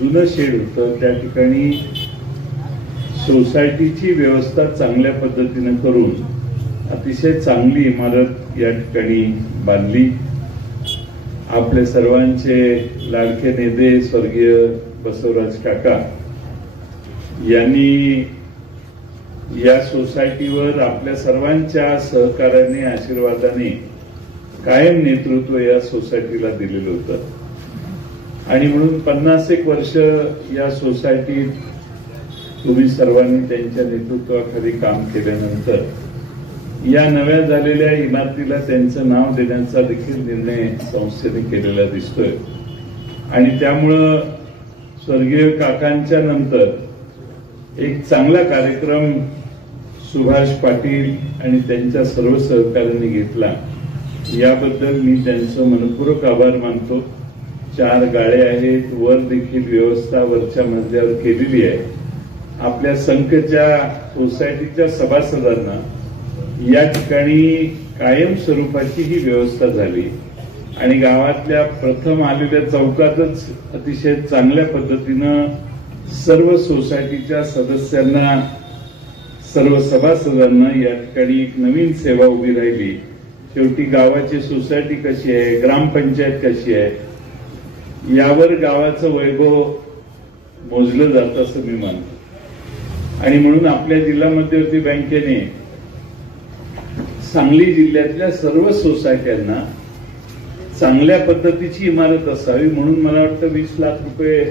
जुनं शेड होतं त्या ठिकाणी सोसायटीची व्यवस्था चांगल्या पद्धतीने करून अतिशय चांगली इमारत या ठिकाणी बांधली। आपले सर्वांचे लाडके नेते स्वर्गीय बसवराज काका यांनी या सोसायटीवर आपल्या सर्वांच्या सहकार्याने आशीर्वादाने कायम नेतृत्व या सोसायटीला दिलेलं होतं आणि म्हणून 50 वर्ष या सोसायटीत तुम्ही सर्वांनी त्यांच्या नेतृत्वाखाली काम केल्यानंतर या नव्या झालेल्या इमारतीला त्यांचं नाव देण्याचा देखील निर्णय संस्थेने केलेला दिसतोय आणि त्यामुळं स्वर्गीय काकांच्या नंतर एक चांगला कार्यक्रम सुभाष पाटील आणि त्यांच्या सर्व सहकार्यांनी घेतला। याबद्दल मी त्यांचं मनपूर्वक आभार मानतो। 4 गाड्या आहेत, वर देखील व्यवस्था वरच्या मजल्यावर केलेली आहे। आपल्या संख्येच्या सोसायटीच्या सभासदांना या ठिकाणी कायम स्वरूपाची ही व्यवस्था झाली आणि गावातल्या प्रथम आलेल्या चौकातच अतिशय चांगल्या पद्धतीनं सर्व सोसायटीच्या सदस्यांना सर्व सभासदांना या ठिकाणी एक नवीन सेवा उभी राहिली। शेवटी गावाची सोसायटी कशी आहे, ग्रामपंचायत कशी आहे यावर गावाचं वैभव मोजलं जातं असं मी मानतो आणि म्हणून आपल्या जिल्हा मध्यवर्ती बँकेने सांगली जिल्ह्यातल्या सर्व सोसायट्यांना चांगल्या पद्धतीची इमारत असावी म्हणून मला वाटतं 20 लाख रुपये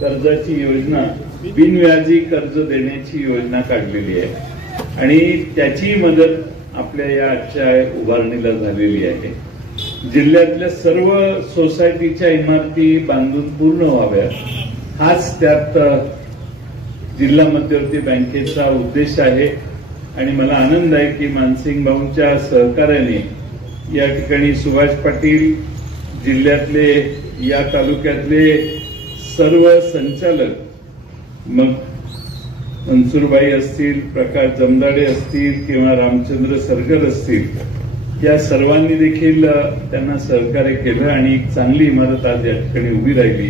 कर्जाची योजना बिनव्याजी कर्ज देण्याची योजना काढलेली आहे आणि त्याची मदत आपल्या या आजच्या उभारणीला झालेली आहे। जिल्ह्यातल्या सर्व सोसायटीच्या इमारती बांधून पूर्ण व्हाव्या हाच त्यात जिल्हा मध्यवर्ती बँकेचा उद्देश आहे आणि मला आनंद आहे की मानसिंग भाऊंच्या सहकार्याने या ठिकाणी सुभाष पाटील जिल्ह्यातले या तालुक्यातले सर्व संचालक मग मनसूरबाई असतील, प्रकाश जमदाडे असतील किंवा रामचंद्र सरगर असतील या सर्वांनी देखील त्यांना सहकार्य केलं आणि एक चांगली इमारत आज या ठिकाणी उभी राहिली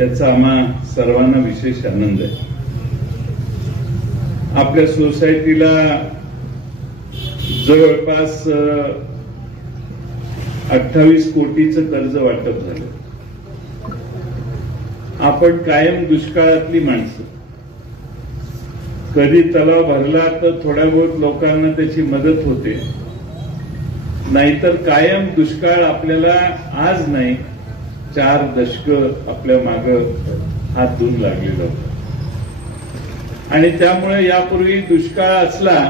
याचा आम्हा सर्वांना विशेष आनंद आहे। आपल्या सोसायटीला जवळपास 28 कोटीचं कर्ज वाटप झालं। आपण कायम दुष्काळातली माणसं, कधी तलाव भरला तर थोड्या बहुत लोकांना त्याची मदत होते, नाहीतर कायम दुष्काळ आपल्याला आज नाही 4 दशकं आपल्या मागं हात धुवून लागलेला होता आणि त्यामुळे यापूर्वी दुष्काळ असला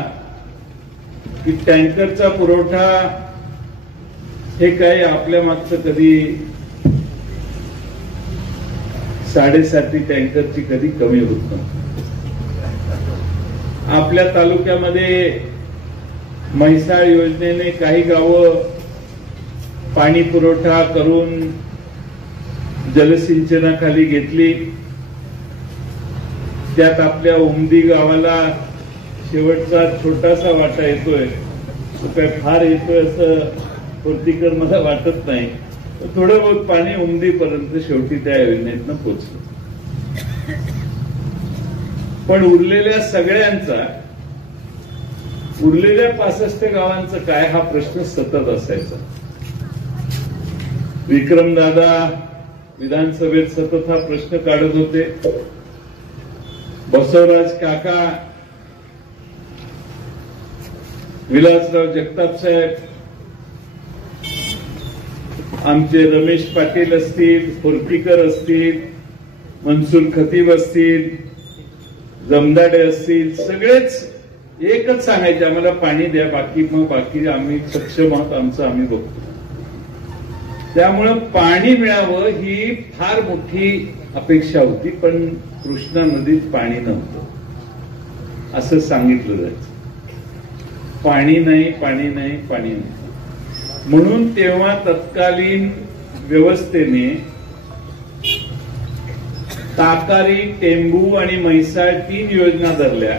की टँकरचा पुरवठा हे काही आपल्या मागचं कधी 7.5 टँकरची कधी कमी होत नव्हती। आपल्या तालुक्यामध्ये म्हैसाळ योजनेने काही गावं पाणी पुरवठा करून जलसिंचनाखाली घेतली। त्यात आपल्या उमदी गावाला शेवटचा छोटासा वाटा येतोय, तो काय फार येतोय असं पूर्तीकर मला वाटत नाही, थोडं बहुत पाणी उमदीपर्यंत शेवटी त्या योजनेतनं पोचलं। पण उरलेल्या सगळ्यांचा, उरलेल्या 65 गावांचा काय हा प्रश्न सतत असायचा। विक्रमदादा विधानसभेत सतत हा प्रश्न काढत होते, बसवराज काका, विलासराव जगताप साहेब, आमचे रमेश पाटील असतील, फुर्तीकर असतील, मनसूर खतीब असतील, जमदाडे असतील, सगळेच एकच सांगायचे आम्हाला पाणी द्या, बाकी आम्ही सक्षम आहोत, आमचं आम्ही बघतो। त्यामुळं पाणी मिळावं ही फार मोठी अपेक्षा होती, पण कृष्णा नदीत पाणी नव्हतं असं सांगितलं जायचं। पाणी नाही, पाणी नाही, पाणी नाही म्हणून तेव्हा तत्कालीन व्यवस्थेने ताकारी, टेंबू आणि म्हैसाळ 3 योजना धरल्या।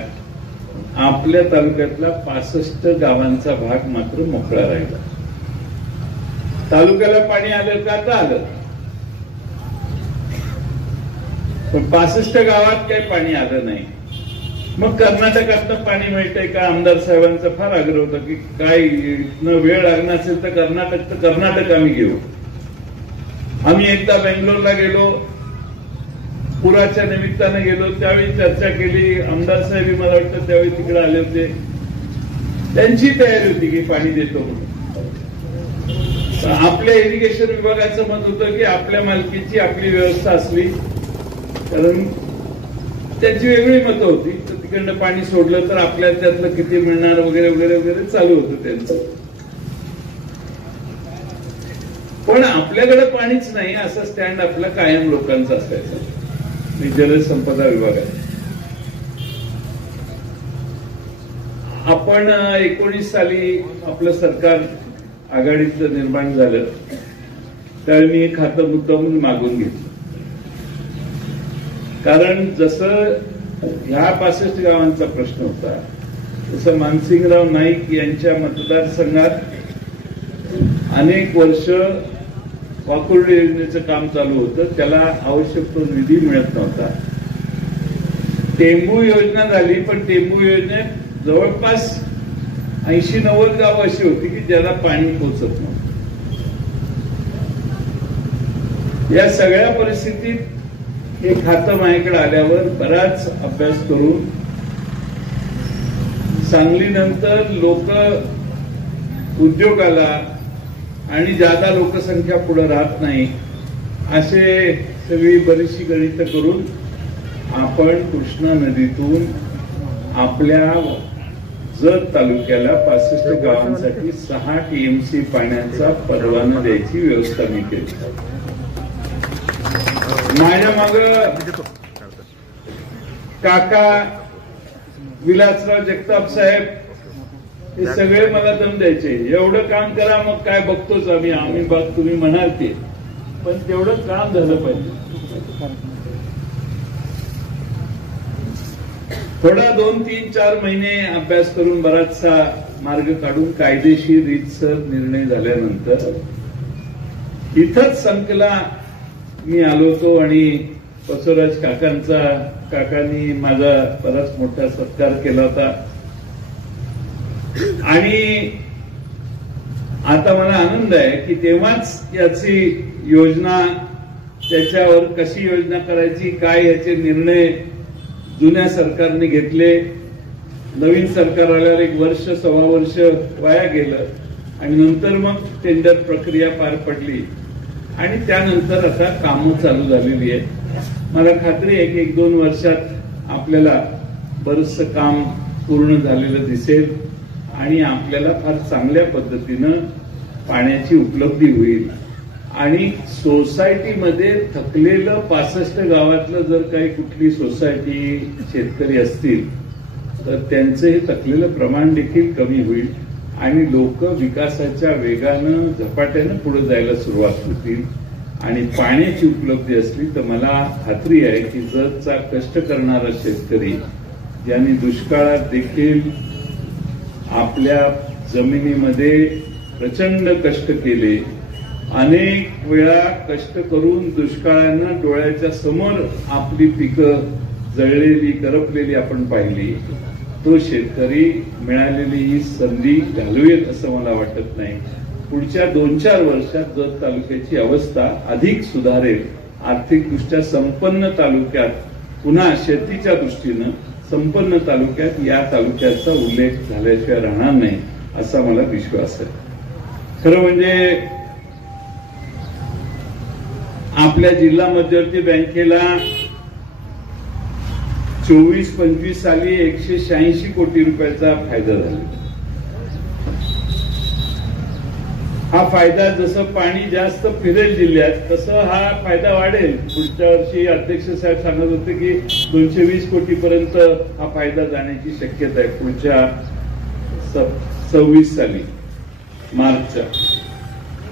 आपल्या तालुक्यातला 65 गावांचा भाग मात्र मोकळा राहिला। तालुक्याला पाणी आलं का? आता आलं। पण 65 गावात काही पाणी आलं नाही. मग कर्नाटकातनं पाणी मिळतंय का? आमदार साहेबांचा फार आग्रह होता की काय वेळ लागणार असेल तर कर्नाटक आम्ही घेऊ. आम्ही एकदा बेंगलोरला गेलो, पुराच्या निमित्तानं गेलो, त्यावेळी चर्चा केली. आमदार साहेब मला वाटतं त्यावेळी तिकडे आले होते. त्यांची तयारी होती की पाणी देतो म्हणून. आपल्या इरिगेशन विभागाचं मत होतं की आपल्या मालकीची आपली व्यवस्था असली, कारण त्यांची वेगळी मतं होती. तर तिकडनं पाणी सोडलं तर आपल्या त्यातलं किती मिळणार वगैरे वगैरे वगैरे चालू होतं त्यांचं. पण आपल्याकडे पाणीच नाही असं स्टँड आपला कायम लोकांचा असायचा जलसंपदा विभागात. आपण 19 साली आपलं सरकार आघाडीचं निर्माण झालं त्यावेळी मी हे खातं मुद्दामून मागून घेतलं. कारण जसं ह्या 65 गावांचा प्रश्न होता तसं मानसिंगराव नाईक यांच्या मतदारसंघात अनेक वर्ष वाकुर्डी योजनेचं काम चालू होतं. त्याला आवश्यक तो निधी मिळत नव्हता. टेंबू योजना झाली, पण टेंबू योजनेत जवळपास 80-90 गावं अशी होती की ज्याला पाणी पोचत नव्हतं. या सगळ्या परिस्थितीत हे खातं माझ्याकडे आल्यावर बराच अभ्यास करून सांगलीनंतर लोक उद्योगाला आणि जादा लोकसंख्या पुढे राहत नाही असे सगळी बरीचशी गणितं करून आपण कृष्णा नदीतून आपल्या जत तालुक्याला 65 गावांसाठी 6 टीएमसी पाण्याचा परवाना द्यायची व्यवस्था मी केली. माझ्या माग काका विलासराव जगताप साहेब हे सगळे मला दम द्यायचे. एवढं काम करा, मग काय बघतोच आम्ही बघ तुम्ही म्हणाल ते, पण तेवढं काम झालं पाहिजे. थोडा 2-3-4 महिने अभ्यास करून बराचसा मार्ग काढून कायदेशीर रीतसर निर्णय झाल्यानंतर इथंच संकला मी आलो होतो आणि बसवराज काकांनी माझा बराच मोठा सत्कार केला होता. आणि आता मला आनंद आहे की तेव्हाच याची योजना, त्याच्यावर कशी योजना करायची, काय याचे निर्णय जुन्या सरकारने घेतले. नवीन सरकार आल्यावर 1 वर्ष 1.25 वर्ष वाया गेलं आणि नंतर मग टेंडर प्रक्रिया पार पडली आणि त्यानंतर आता कामं चालू झालेली आहेत. मला खात्री आहे की 1-2 वर्षात आपल्याला बरंचसं काम पूर्ण झालेलं दिसेल आणि आपल्याला फार चांगल्या पद्धतीनं पाण्याची उपलब्धी होईल. आणि सोसायटीमध्ये थकलेलं 65 गावातलं जर काही कुठली सोसायटी शेतकरी असतील तर त्यांचं हे थकलेलं प्रमाण देखील कमी होईल आणि लोक विकासाच्या वेगानं झपाट्यानं पुढे जायला सुरुवात होतील. आणि पाण्याची उपलब्धी असली तर मला खात्री आहे की जतचा कष्ट करणारा शेतकरी ज्यांनी दुष्काळात देखील आपल्या जमिनीमध्ये प्रचंड कष्ट केले, अनेक वेळा कष्ट करून दुष्काळानं डोळ्याच्या समोर आपली पिकं जळलेली करपलेली आपण पाहिली, तो शेतकरी मिळालेली ही संधी घालवेल असं मला वाटत नाही. पुढच्या 2-4 वर्षात जत तालुक्याची अवस्था अधिक सुधारेल. आर्थिकदृष्ट्या संपन्न तालुक्यात, पुन्हा शेतीच्या दृष्टीनं संपन्न तालुक्यात या तालुक्याचा उल्लेख झाल्याशिवाय राहणार नाही असा मला विश्वास आहे. खरं म्हणजे आपल्या जिल्हा मध्यवर्ती बँकेला 24-25 साली 186 कोटी रुपयाचा फायदा झाला. हा फायदा जसं पाणी जास्त फिरेल जिल्ह्यात तसं हा फायदा वाढेल. पुढच्या वर्षी अध्यक्ष साहेब सांगत होते की 220 कोटीपर्यंत हा फायदा जाण्याची शक्यता आहे पुढच्या 26 साली मार्चच्या.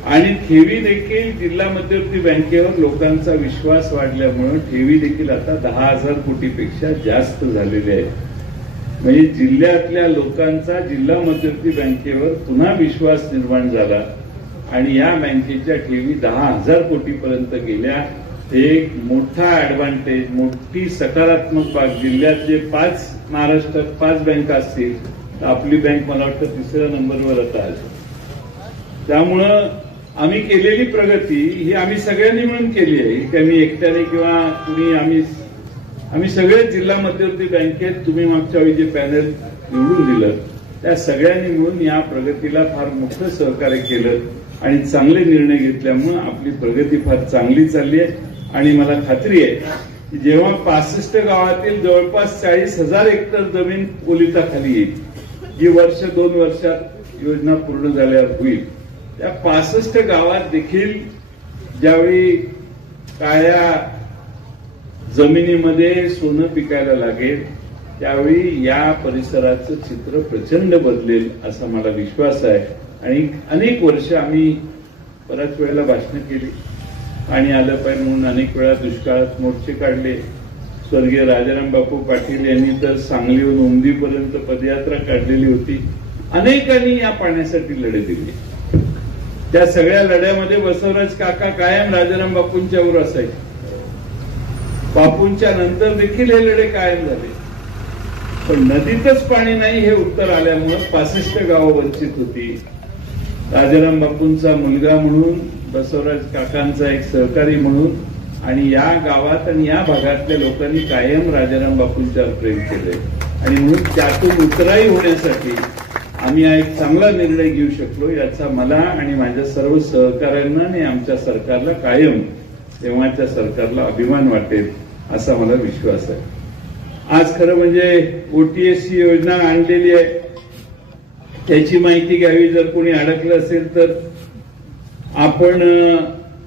आणि ठेवी देखील जिल्हा मध्यवर्ती बँकेवर लोकांचा विश्वास वाढल्यामुळे ठेवी देखील आता 10,000 कोटीपेक्षा जास्त झालेल्या आहेत. म्हणजे जिल्ह्यातल्या लोकांचा जिल्हा मध्यवर्ती बँकेवर पुन्हा विश्वास निर्माण झाला आणि या बँकेच्या ठेवी 10,000 कोटीपर्यंत गेल्या. हे एक मोठा ऍडव्हान्टेज, मोठी सकारात्मक बाब. जिल्ह्यातले 5 महाराष्ट्रात 5 बँका असतील तर आपली बँक मला वाटतं 3ऱ्या नंबरवर आता आहे. त्यामुळं आम्ही केलेली प्रगती ही आम्ही सगळ्यांनी मिळून केली आहे. ही काही मी एकट्याने किंवा कुणी आम्ही सगळे जिल्हा मध्यवर्ती बँकेत तुम्ही मागच्या वेळी जे पॅनल निवडून दिलं त्या सगळ्यांनी मिळून या प्रगतीला फार मोठं सहकार्य केलं आणि चांगले निर्णय घेतल्यामुळे आपली प्रगती फार चांगली चालली आहे. आणि मला खात्री आहे की जेव्हा 65 गावातील जवळपास 40,000 हेक्टर जमीन ओलिताखाली येईल, जी वर्ष 2 वर्षात योजना पूर्ण झाल्यावर होईल, त्या 65 गावात देखील ज्यावेळी काळ्या जमिनीमध्ये सोनं पिकायला लागेल त्यावेळी या परिसराचं चित्र प्रचंड बदलेल असा मला विश्वास आहे. आणि अनेक वर्ष आम्ही बऱ्याच वेळेला भाषणं केली, पाणी आलं पाहिजे म्हणून अनेक वेळा दुष्काळात मोर्चे काढले. स्वर्गीय राजाराम बापू पाटील यांनी तर सांगलीहून उमदीपर्यंत पदयात्रा काढलेली होती. अनेकांनी या पाण्यासाठी लढे दिले. त्या सगळ्या लढ्यामध्ये बसवराज काका कायम राजाराम बापूंच्यावर असायचे. बापूंच्या नंतर देखील हे लढे कायम झाले. पण नदीतच पाणी नाही हे उत्तर आल्यामुळे 65 गावं वंचित होती. राजाराम बापूंचा मुलगा म्हणून, बसवराज काकांचा एक सहकारी म्हणून आणि या गावात आणि या भागातल्या लोकांनी कायम राजाराम बापूंच्यावर प्रेम केलंय. आणि म्हणून त्यातून उतराई होण्यासाठी आम्ही हा एक चांगला निर्णय घेऊ शकलो याचा मला आणि माझ्या सर्व सहकाऱ्यांना आणि आमच्या सरकारला कायम तेव्हाच्या सरकारला अभिमान वाटेल असा मला विश्वास आहे. आज खरं म्हणजे ओटीएसची योजना आणलेली आहे, त्याची माहिती घ्यावी. जर कोणी अडकलं असेल तर आपण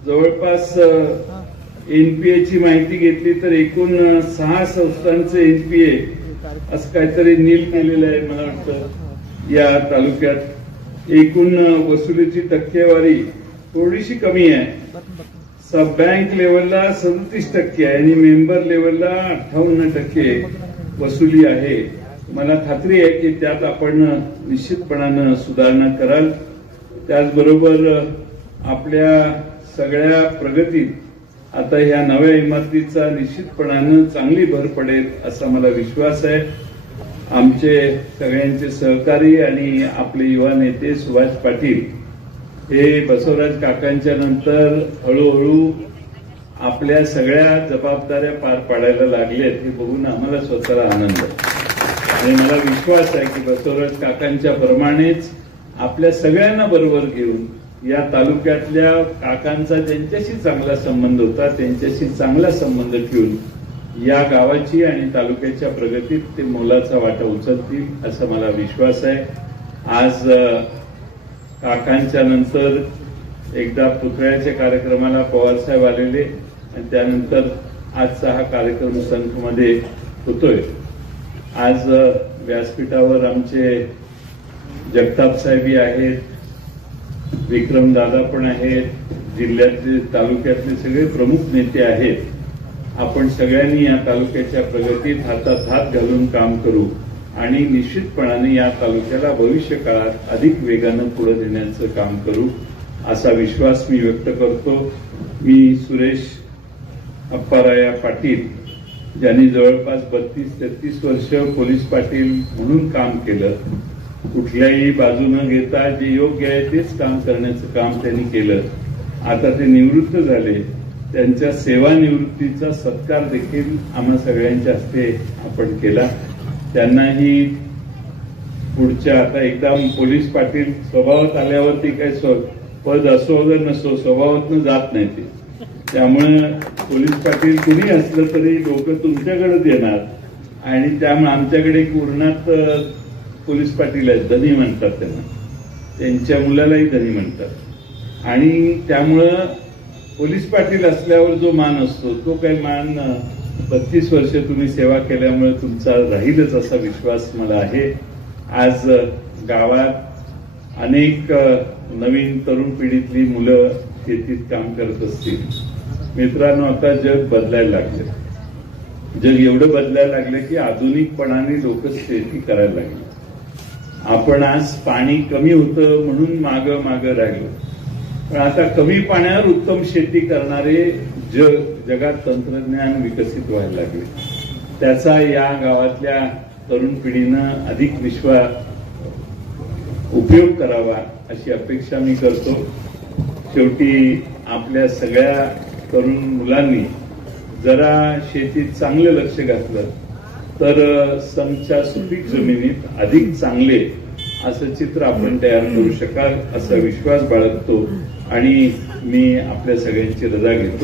जवळपास एनपीएची माहिती घेतली तर एकूण 6 संस्थांचं एनपीए असं काहीतरी नील केलेलं आहे मला वाटतं या तालुक्यात. एकूण वसुलीची टक्केवारी थोडीशी कमी आहे. सब बँक लेवलला 37% आहे आणि मेंबर लेवलला 58% वसुली आहे. मला खात्री आहे की त्यात आपण निश्चितपणानं सुधारणा कराल. त्याचबरोबर आपल्या सगळ्या प्रगतीत आता ह्या नव्या इमारतीचा निश्चितपणानं चांगली भर पडेल असा मला विश्वास आहे. आमचे सगळ्यांचे सहकारी आणि आपले युवा नेते सुभाष पाटील हे बसवराज काकांच्या नंतर हळूहळू आपल्या सगळ्या जबाबदाऱ्या पार पाडायला लागलेत हे बघून आम्हाला स्वतःला आनंद आहे. आणि मला विश्वास आहे की बसवराज काकांच्या प्रमाणेच आपल्या सगळ्यांना बरोबर घेऊन या तालुक्यातल्या काकांचा ज्यांच्याशी चांगला संबंध होता त्यांच्याशी चांगला संबंध ठेवून या गावाची आणि तालुक्याच्या प्रगतीत ते मोलाचा वाटा उचलतील असा मला विश्वास आहे. आज काकांच्या नंतर एकदा पुतळ्याच्या कार्यक्रमाला पवारसाहेब आलेले आणि त्यानंतर आजचा हा कार्यक्रम संघमध्ये होतोय. आज व्यासपीठावर आमचे जगताप साहेबी आहेत, विक्रम दादा पण आहेत, जिल्ह्यातले तालुक्यातले सगळे प्रमुख नेते आहेत. आपण सगळ्यांनी या तालुक्याच्या प्रगतीत हातात हात घालून काम करू आणि निश्चितपणाने या तालुक्याला भविष्य काळात अधिक वेगानं पुढे नेण्याचं काम करू असा विश्वास मी व्यक्त करतो. मी सुरेश अप्पाराया पाटील ज्यांनी जवळपास 32-33 वर्ष पोलीस पाटील म्हणून काम केलं, कुठल्याही बाजू न घेता जे योग्य आहे तेच काम करण्याचं काम त्यांनी केलं. आता ते निवृत्त झाले, त्यांच्या सेवानिवृत्तीचा सत्कार देखील आम्हा सगळ्यांच्या हस्ते आपण केला. त्यांनाही पुढच्या आता एकदम पोलीस पाटील स्वभावात आल्यावरती काही पद असो अगर नसो स्वभावातनं जात नाही ते. त्यामुळे पोलीस पाटील कुणी असलं तरी लोक तुमच्याकडेच येणार आणि त्यामुळे आमच्याकडे एक उरणात पोलीस पाटील आहेत, धनी म्हणतात त्यांना, त्यांच्या मुलालाही धनी म्हणतात. आणि त्यामुळं पोलीस पाटील असल्यावर जो मान असतो तो काही मान 32 वर्ष तुम्ही सेवा केल्यामुळे तुमचा राहीलच असा विश्वास मला आहे. आज गावात अनेक नवीन तरुण पिढीतली मुलं शेतीत काम करत असतील. मित्रांनो, आता जग बदलायला लागले. जग एवढं बदलायला लागलं की आधुनिकपणाने लोक शेती करायला लागली. आपण आज पाणी कमी होतं म्हणून मागं राहिलो, पण आता कमी पाण्यावर उत्तम शेती करणारे जगात तंत्रज्ञान विकसित व्हायला लागले. त्याचा या गावातल्या तरुण पिढीनं अधिक उपयोग करावा अशी अपेक्षा मी करतो. शेवटी आपल्या सगळ्या तरुण मुलांनी जरा शेतीत चांगलं लक्ष घातलं तर समच्या सुपीक जमिनीत अधिक चांगले असं चित्र आपण तयार करू शकाल असा विश्वास बाळगतो आणि मी आपल्या सगळ्यांची रजा घेतो.